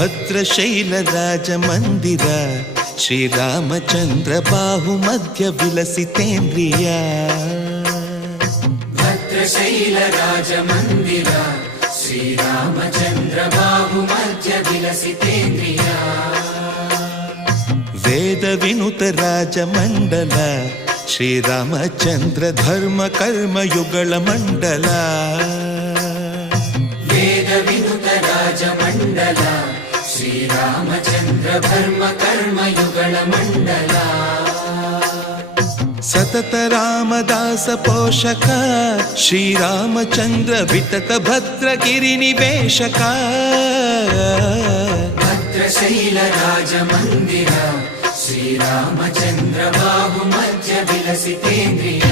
ಭದ್ರಶೈಲ ರಾಜ ಮಂದಿರ ಶ್ರೀರಾಮಚಂದ್ರ ಬಾಹು ಮಧ್ಯ ವಿಲಸಿತೇಂದ್ರಿಯ ಭದ್ರಶೈಲ ರಾಜ ಮಂದಿರ ಶ್ರೀರಾಮಚಂದ್ರ ಬಾಹು ಮಧ್ಯ ವಿಲಸಿತೇಂದ್ರಿಯ ವೇದ ವಿನುತ ರಾಜ ಮಂಡಲ ಶ್ರೀರಾಮಚಂದ್ರ ಧರ್ಮ ಕರ್ಮ ಯುಗಳ ಮಂಡಲ ವೇದ ವಿನುತ ರಾಜ ಮಂಡಲ ಶ್ರೀರಾಮಚಂದ್ರ ಧರ್ಮ ಕರ್ಮ ಯುಗಳ ಮಂಡಲ ಸತತ ರಾಮದಾಸ ಪೋಷಕ ಶ್ರೀರಾಮಚಂದ್ರ ವಿತತ ಭದ್ರಗಿರಿ ನಿವೇಶಕ ಭದ್ರಶೈಲ ರಾಜ ಮಂದಿರ ಶ್ರೀರಾಮಚಂದ್ರ ಬಾಹು ಮಧ್ಯ ವಿಲಸಿತೇಂದ್ರಿಯ